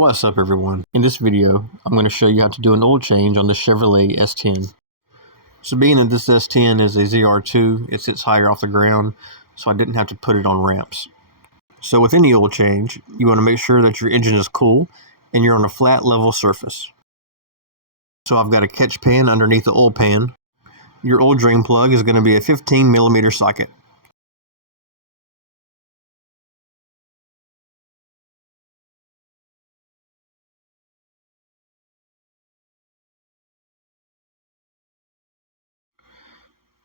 What's up everyone? In this video, I'm going to show you how to do an oil change on the Chevrolet S10. So being that this S10 is a ZR2, it sits higher off the ground, so I didn't have to put it on ramps. So with any oil change, you want to make sure that your engine is cool and you're on a flat level surface. So I've got a catch pan underneath the oil pan. Your oil drain plug is going to be a 15mm socket.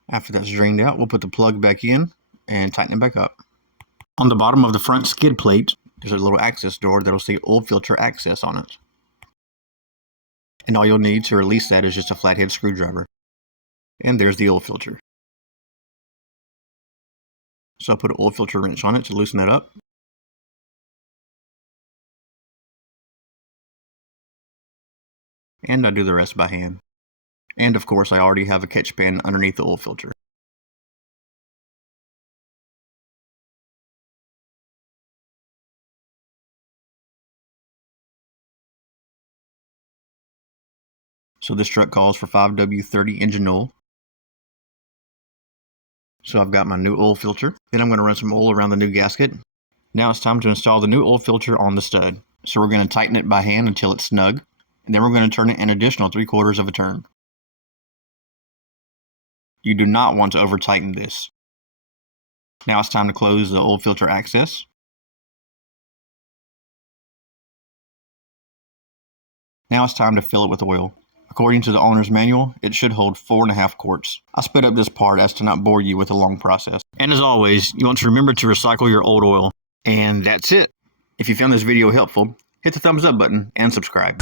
After that's drained out, we'll put the plug back in and tighten it back up. On the bottom of the front skid plate, there's a little access door that'll say oil filter access on it. And all you'll need to release that is just a flathead screwdriver. And there's the oil filter. So I'll put an oil filter wrench on it to loosen that up. And I do the rest by hand. And of course I already have a catch pan underneath the oil filter. So this truck calls for 5W30 engine oil. So I've got my new oil filter. Then I'm going to run some oil around the new gasket. Now it's time to install the new oil filter on the stud. So we're going to tighten it by hand until it's snug. And then we're going to turn it an additional 3/4 of a turn. You do not want to over tighten this. Now it's time to close the oil filter access. Now it's time to fill it with oil. According to the owner's manual, it should hold 4.5 quarts. I sped up this part as to not bore you with a long process. And as always, you want to remember to recycle your old oil. And that's it. If you found this video helpful, hit the thumbs up button and subscribe.